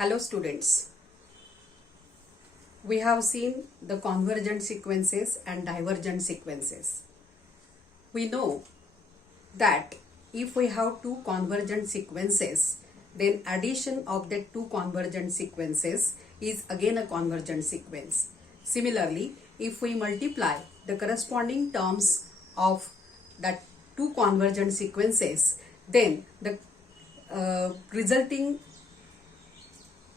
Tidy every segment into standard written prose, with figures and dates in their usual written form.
Hello students, we have seen the convergent sequences and divergent sequences. We know that if we have two convergent sequences, then addition of the two convergent sequences is again a convergent sequence. Similarly, if we multiply the corresponding terms of that two convergent sequences, then the resulting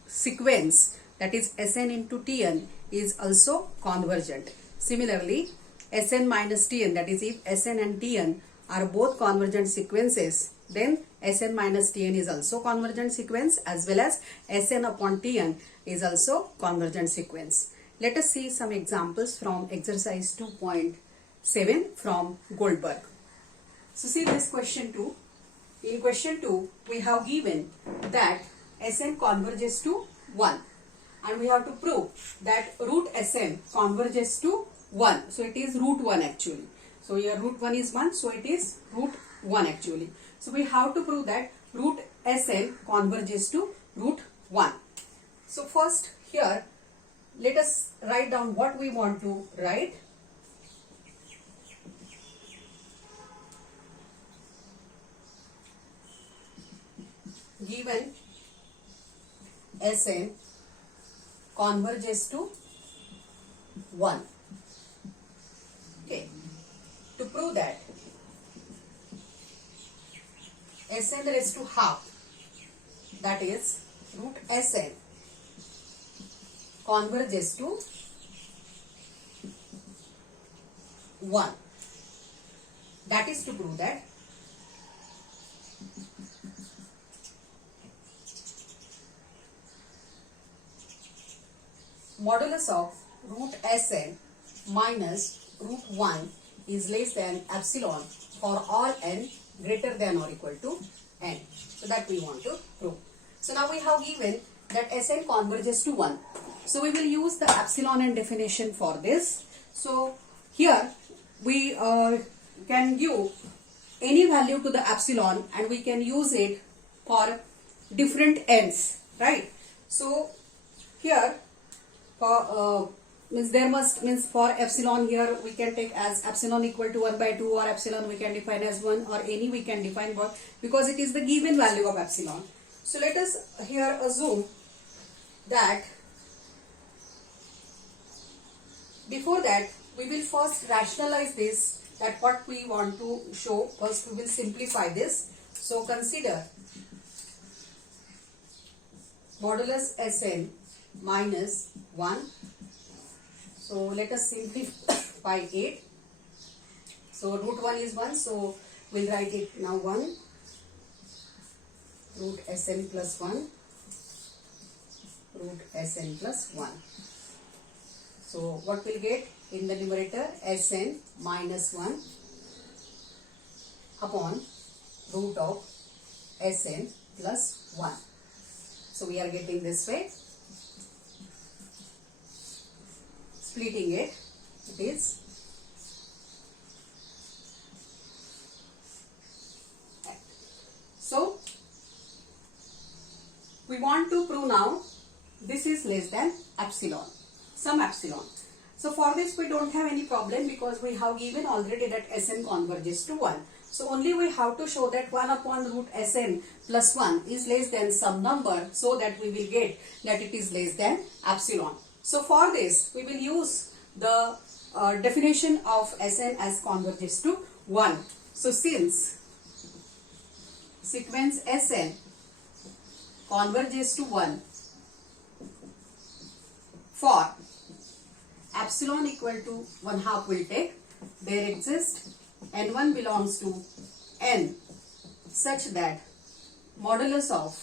sequence, that is Sn into Tn, is also convergent. Similarly, Sn minus Tn, that is if Sn and Tn are both convergent sequences, then Sn minus Tn is also convergent sequence, as well as Sn upon Tn is also convergent sequence. Let us see some examples from exercise 2.7 from Goldberg. So see this question 2. In question 2, we have given that Sn converges to 1 and we have to prove that root Sn converges to 1. So it is root 1 actually. So here root 1 is 1, so it is root 1 actually. So we have to prove that root Sn converges to root 1. So first here let us write down what we want to write. Given Sn converges to 1. Okay. To prove that Sn raised to half, that is root Sn converges to 1. That is to prove that modulus of root Sn minus root 1 is less than epsilon for all n greater than or equal to n. So that we want to prove. So now we have given that Sn converges to 1. So we will use the epsilon n definition for this. So here we can give any value to the epsilon and we can use it for different n's, right? So here for for epsilon here we can take as epsilon equal to 1 by 2, or epsilon we can define as 1, or any we can define what, because it is the given value of epsilon. So let us here assume that before that we will first rationalize this, that what we want to show. First we will simplify this. So consider modulus Sn minus 1. So let us simplify it. So root 1 is 1, so we'll write it now 1. Root Sn plus 1. Root Sn plus 1. So what we'll get in the numerator? Sn minus 1 upon root of Sn plus 1. So we are getting this way. Splitting it, it is so we want to prove now this is less than epsilon, some epsilon. So for this we don't have any problem because we have given already that Sn converges to 1. So only we have to show that 1 upon root Sn plus 1 is less than some number, so that we will get that it is less than epsilon. So for this we will use the definition of Sn as converges to 1. So since sequence Sn converges to 1 for epsilon equal to 1/2 will take, there exists n1 belongs to n such that modulus of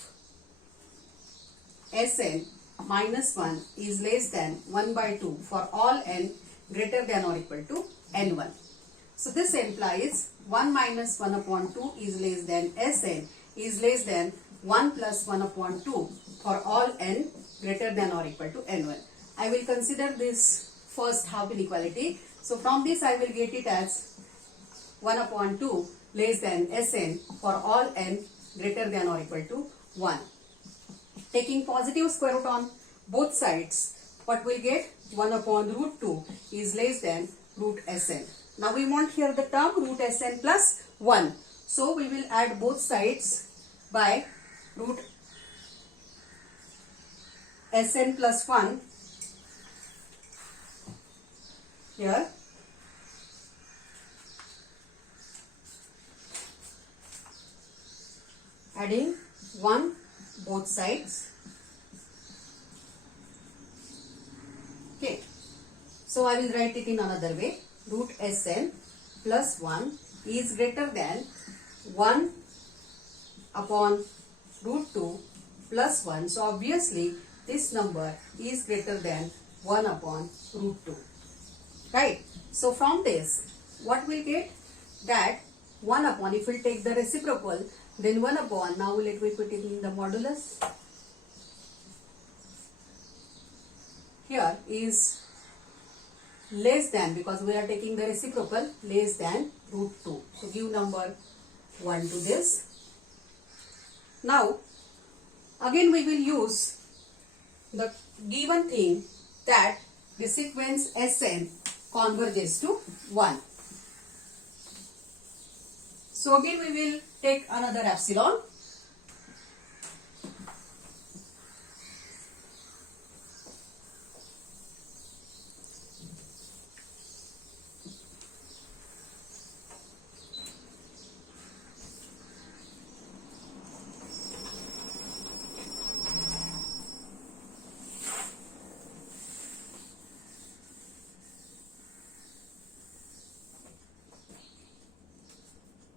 Sn minus 1 is less than 1 by 2 for all n greater than or equal to n1. So this implies 1 minus 1 upon 2 is less than Sn is less than 1 plus 1 upon 2 for all n greater than or equal to n1. I will consider this first half inequality. So from this I will get it as 1 upon 2 less than Sn for all n greater than or equal to 1. Taking positive square root on both sides, what we'll get? 1 upon root 2 is less than root Sn. Now we want here the term root Sn plus 1. So we will add both sides by root Sn plus 1 here. Adding 1 both sides. Okay. So I will write it in another way. Root Sn plus 1 is greater than 1 upon root 2 plus 1. So obviously this number is greater than 1 upon root 2. Right? So from this, what we get? That 1 upon, if we take the reciprocal, then 1 upon, now let me put it in the modulus. Here is less than, because we are taking the reciprocal, less than root 2. So give number 1 to this. Now, again we will use the given thing that the sequence Sn converges to 1. So again we will take another epsilon.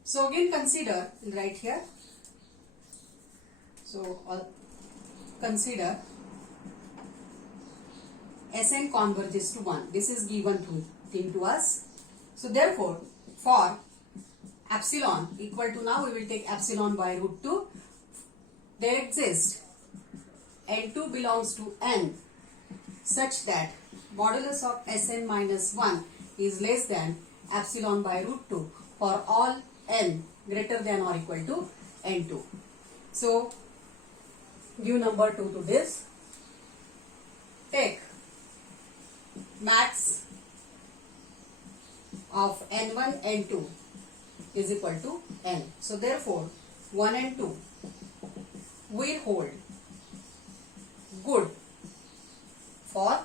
So again consider, right here. So consider Sn converges to 1. This is given thing to us. So therefore, for epsilon equal to, now we will take epsilon by root 2. There exists n2 belongs to n such that modulus of Sn minus 1 is less than epsilon by root 2 for all n greater than or equal to n2. So give number 2 to this. Take max of n1 n2 is equal to n. So therefore 1 and 2 will hold good for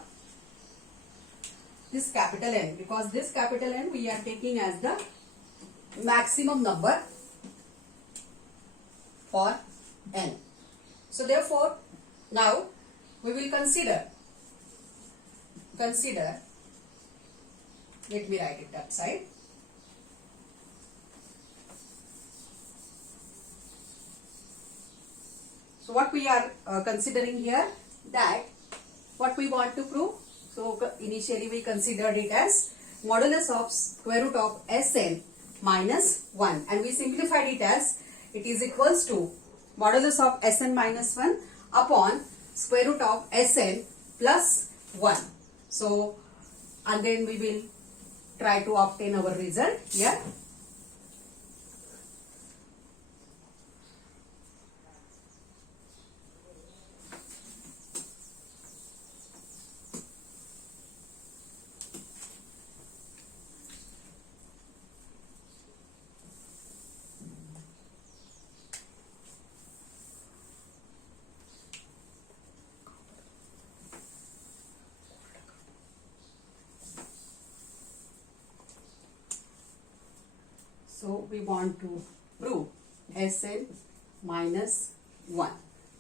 this capital N, because this capital N we are taking as the maximum number for n. So therefore now we will consider, let me write it upside. So what we are considering here, that what we want to prove. So initially we considered it as modulus of square root of Sn minus 1, and we simplified it as it is equals to modulus of Sn minus 1 upon square root of Sn plus 1. So and then we will try to obtain our result here. So we want to prove Sn minus 1.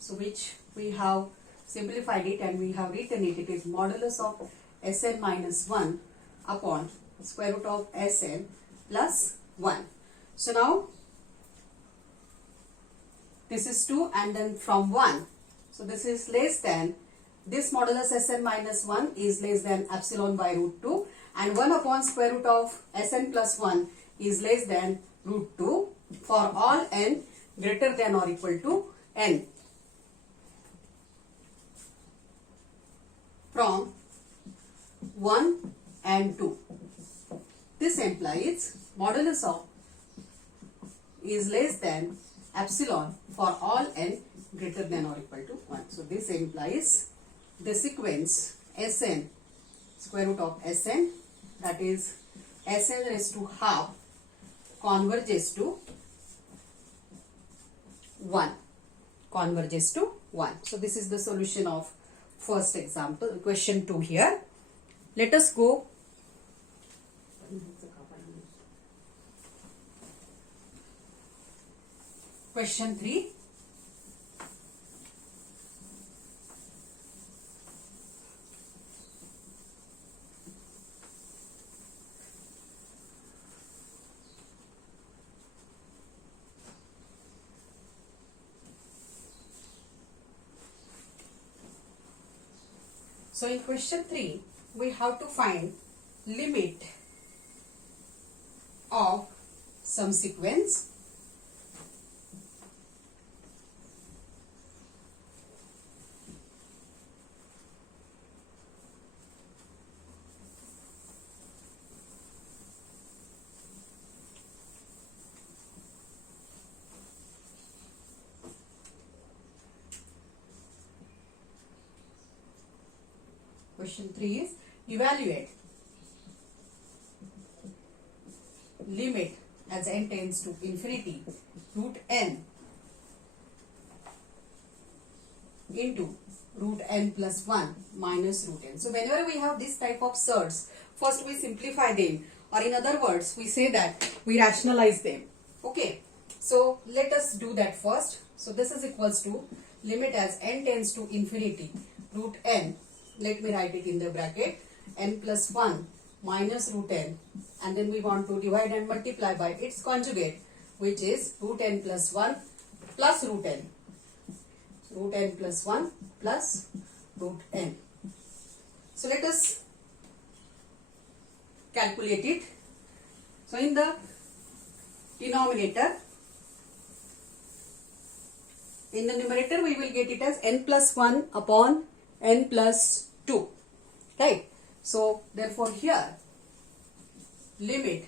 So which we have simplified it and we have written it. It is modulus of Sn minus 1 upon square root of Sn plus 1. So now this is 2 and then from 1. So this is less than, this modulus Sn minus 1 is less than epsilon by root 2, and 1 upon square root of Sn plus 1 is less than root 2 for all n greater than or equal to n. From 1 and 2. This implies modulus of is less than epsilon for all n greater than or equal to 1. So this implies the sequence Sn square root of Sn, that is Sn raised to half, converges to 1. Converges to 1. So this is the solution of first example, question 2 here. Let us go question 3. So in question 3, we have to find limit of some sequence Question 3 is evaluate limit as n tends to infinity root n into root n plus 1 minus root n. So whenever we have this type of surds, first we simplify them, or in other words we say that we rationalize them. Okay, so let us do that first. So this is equals to limit as n tends to infinity root n, let me write it in the bracket, n plus 1 minus root n, and then we want to divide and multiply by its conjugate, which is root n plus 1 plus root n. Root n plus 1 plus root n. So let us calculate it. So in the denominator, in the numerator we will get it as n plus 1 upon n plus 2, right? So therefore here limit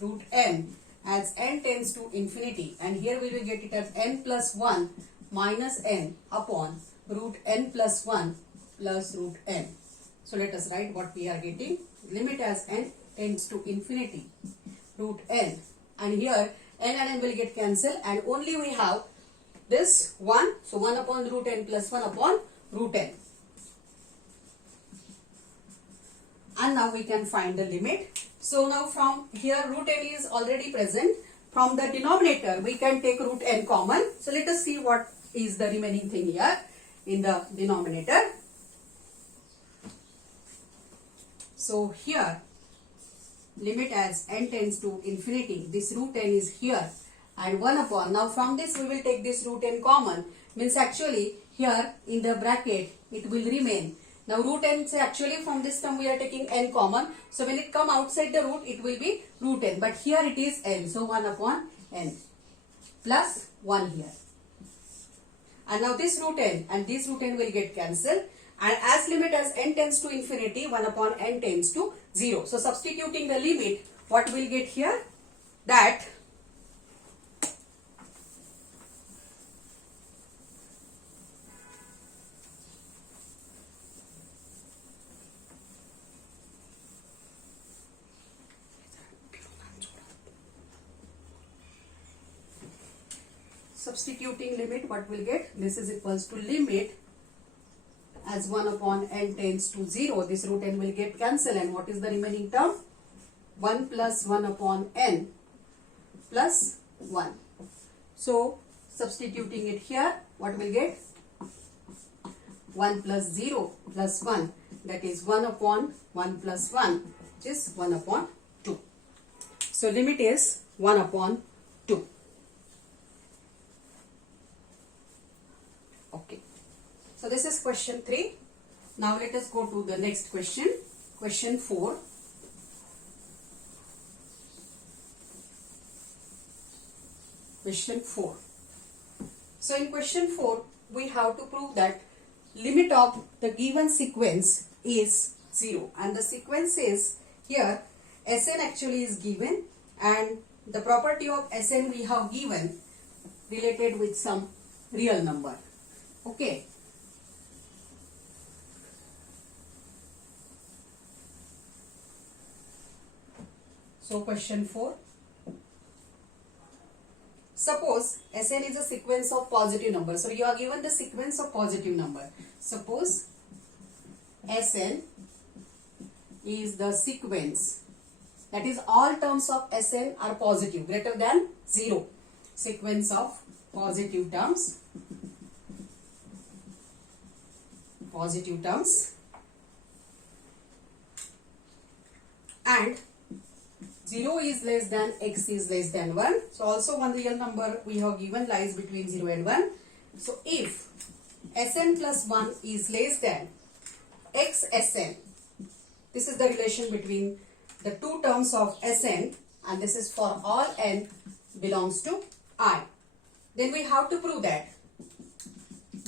root n as n tends to infinity, and here we will get it as n plus 1 minus n upon root n plus 1 plus root n. So let us write what we are getting. Limit as n tends to infinity root n, and here n and n will get cancelled, and only we have this 1, so 1 upon root n plus 1 upon root n. And now we can find the limit. So now from here root n is already present. From the denominator we can take root n common. So let us see what is the remaining thing here in the denominator. So here limit as n tends to infinity, this root n is here, and 1 upon, now from this we will take this root n common, means actually here in the bracket it will remain. Now root n, so actually from this term we are taking n common, so when it come outside the root it will be root n, but here it is n, so 1 upon n plus 1 here. And now this root n and this root n will get cancelled, and as limit as n tends to infinity, 1 upon n tends to 0. So substituting the limit, what we'll get here, that substituting limit, what we'll get, this is equals to limit as 1 upon n tends to 0, this root n will get cancelled, and what is the remaining term, 1 plus 1 upon n plus 1. So substituting it here, what we'll get, 1 plus 0 plus 1, that is 1 upon 1 plus 1, which is 1 upon 2. So limit is 1 upon 2. Okay. So this is question 3. Now let us go to the next question. Question 4. Question 4. So in question 4, we have to prove that limit of the given sequence is 0. And the sequence is here, Sn actually is given, and the property of Sn we have given, related with some real number. Okay. So question 4. Suppose Sn is a sequence of positive numbers. So you are given the sequence of positive number. Suppose Sn is the sequence, that is all terms of Sn are positive, greater than 0. Sequence of positive terms, and 0 is less than x is less than 1. So also one real number we have given lies between 0 and 1. So if Sn plus 1 is less than x Sn, this is the relation between the two terms of Sn, and this is for all n belongs to I. Then we have to prove that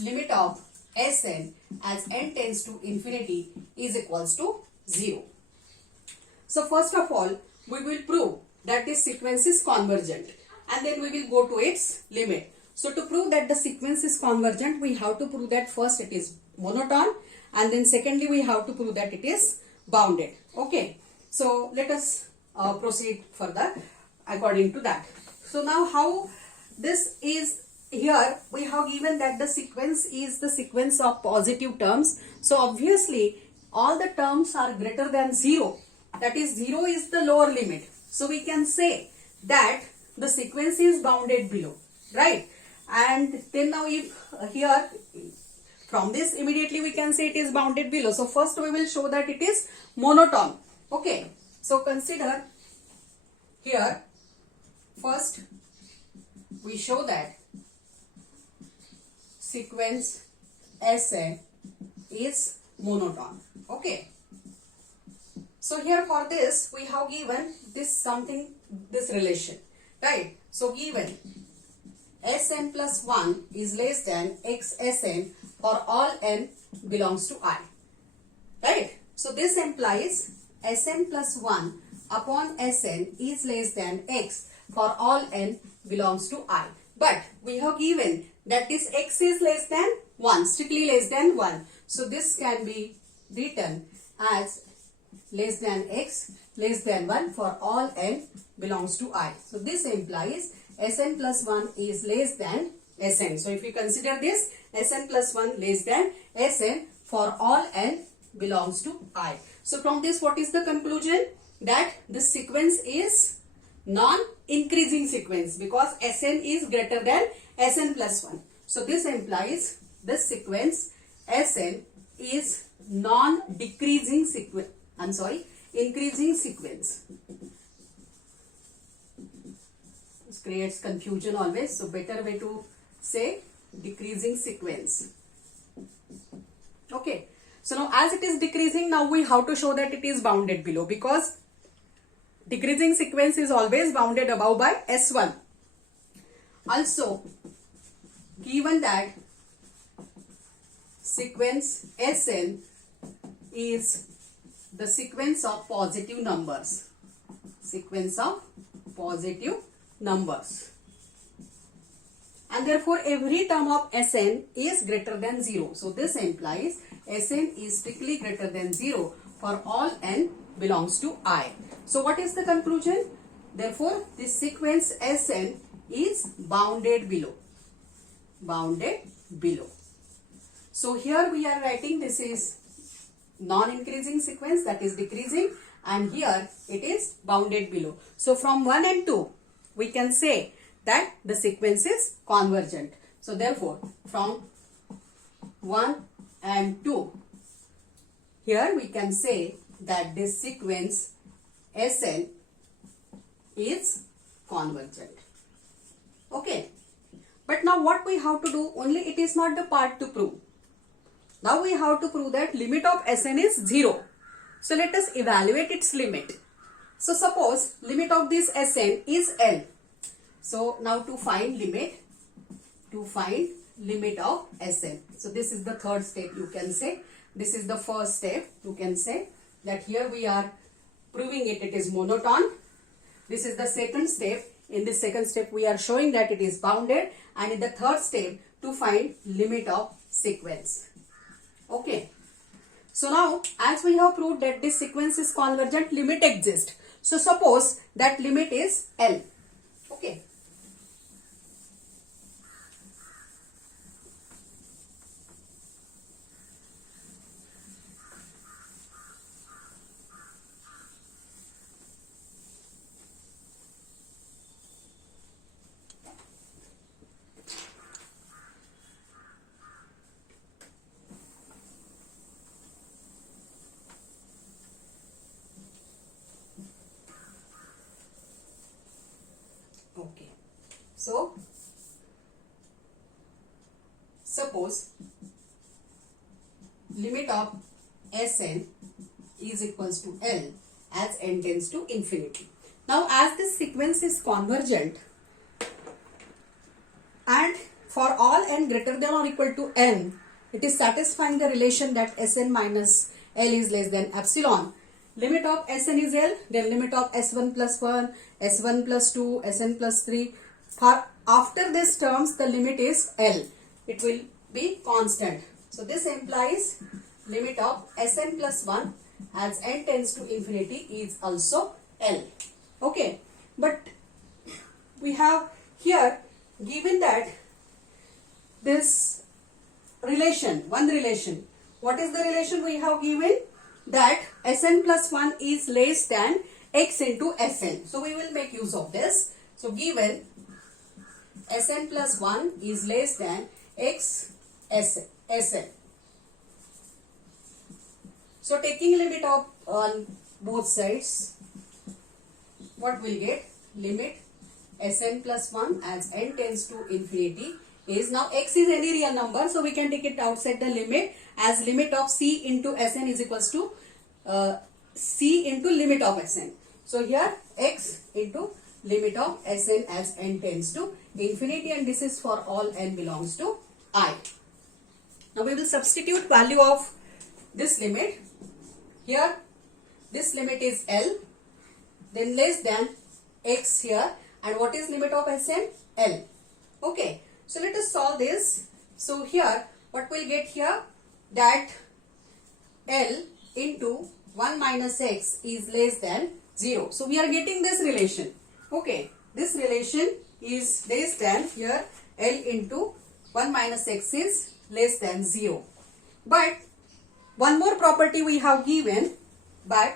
limit of Sn as n tends to infinity is equals to 0. So first of all, we will prove that this sequence is convergent, and then we will go to its limit. So to prove that the sequence is convergent, we have to prove that first it is monotone, and then secondly we have to prove that it is bounded. Okay. So let us proceed further according to that. So now how this is, here we have given that the sequence is the sequence of positive terms. So obviously all the terms are greater than 0. That is 0 is the lower limit. So we can say that the sequence is bounded below, right? And then now if here from this immediately we can say it is bounded below. So first we will show that it is monotone. Okay. So consider here first we show that sequence Sn is monotone. Okay. So here for this we have given this relation, right? So given Sn plus 1 is less than x Sn for all n belongs to I, right? So this implies Sn plus 1 upon Sn is less than x for all n belongs to I. But we have given that this x is less than 1, strictly less than 1. So this can be written as less than x less than 1 for all n belongs to I. So this implies Sn plus 1 is less than Sn. So if we consider this, Sn plus 1 less than Sn for all n belongs to I. So from this what is the conclusion? That this sequence is non-increasing sequence because Sn is greater than Sn plus 1. So this implies this sequence Sn is non-decreasing sequence. Increasing sequence. This creates confusion always. So better way to say decreasing sequence. Okay. So now as it is decreasing, now we have to show that it is bounded below, because decreasing sequence is always bounded above by S1. Also, given that sequence Sn is the sequence of positive numbers, and therefore every term of Sn is greater than 0. So this implies Sn is strictly greater than 0 for all n belongs to I. So what is the conclusion? Therefore this sequence Sn is bounded below. So here we are writing this is non-increasing sequence, that is decreasing, and here it is bounded below. So from 1 and 2 we can say that the sequence is convergent. So therefore from 1 and 2 here we can say that this sequence Sn is convergent. Okay. But now what we have to do, only it is not the part to prove. Now we have to prove that limit of Sn is 0. So let us evaluate its limit. So suppose limit of this Sn is L. So now to find limit of Sn. So this is the third step, you can say. This is the first step, you can say that here we are proving it is monotone. This is the second step. In the second step, we are showing that it is bounded, and in the third step, to find limit of sequence. Okay. So now, as we have proved that this sequence is convergent, limit exists. So suppose that limit is L. Okay. Okay. So suppose limit of Sn is equals to L as n tends to infinity. Now as this sequence is convergent and for all n greater than or equal to n, it is satisfying the relation that Sn minus L is less than epsilon. Limit of Sn is L, then limit of S1 plus 1, S1 plus 2, Sn plus 3. For after these terms, the limit is L. It will be constant. So this implies limit of Sn plus 1 as n tends to infinity is also L. Okay. But we have here given that this relation, one relation. What is the relation we have given? That Sn plus 1 is less than x into Sn. So we will make use of this. So given Sn plus 1 is less than x Sn. So taking limit of on both sides, what will get? Limit Sn plus 1 as n tends to infinity is, now x is any real number, so we can take it outside the limit as limit of c into Sn is equals to c into limit of Sn. So here x into limit of Sn as n tends to infinity, and this is for all n belongs to I. Now we will substitute value of this limit. Here this limit is L, then less than x here, and what is limit of Sn? L. Okay. So let us solve this. So here what we'll get here, that L into 1 minus x is less than 0. So we are getting this relation. Okay. This relation is less than, here L into 1 minus x is less than 0. But one more property we have given, but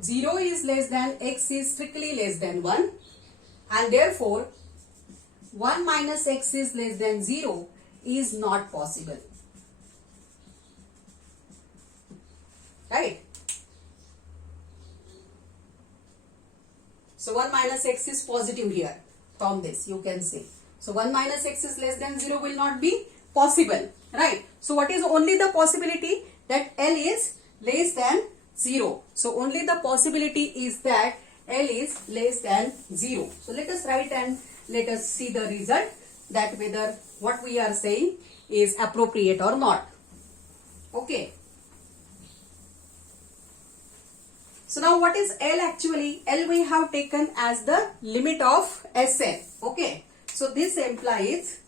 0 is less than x is strictly less than 1, and therefore 1 minus x is less than 0 is not possible. Right? So 1 minus x is positive here. From this you can say. So 1 minus x is less than 0 will not be possible. Right? So what is only the possibility? That L is less than 0. So only the possibility is that L is less than 0. So let us write and let us see the result, that whether what we are saying is appropriate or not. Okay. So now what is L actually? L we have taken as the limit of Sn. Okay. So this implies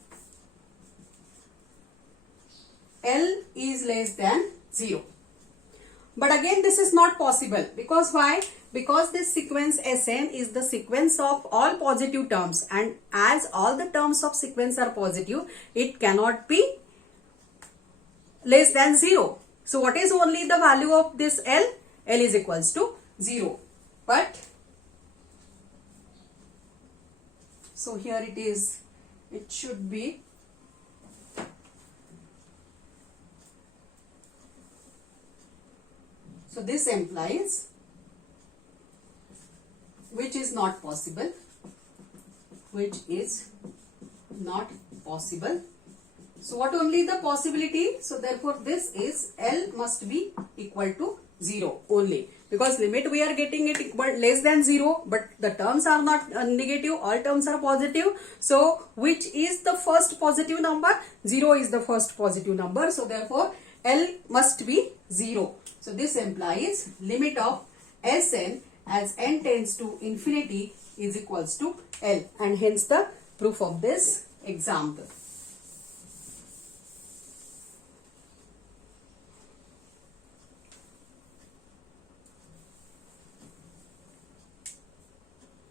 L is less than 0. But again this is not possible. Because why? Because this sequence Sn is the sequence of all positive terms, and as all the terms of sequence are positive, it cannot be less than 0. So what is only the value of this L? L is equals to 0. But so here it should be so this implies, which is not possible, So what only the possibility? So therefore this is L must be equal to 0 only, because limit we are getting it equal less than 0, but the terms are not negative, all terms are positive. So which is the first positive number? 0 is the first positive number. So therefore L must be 0. So this implies limit of Sn as n tends to infinity is equals to L, and hence the proof of this example.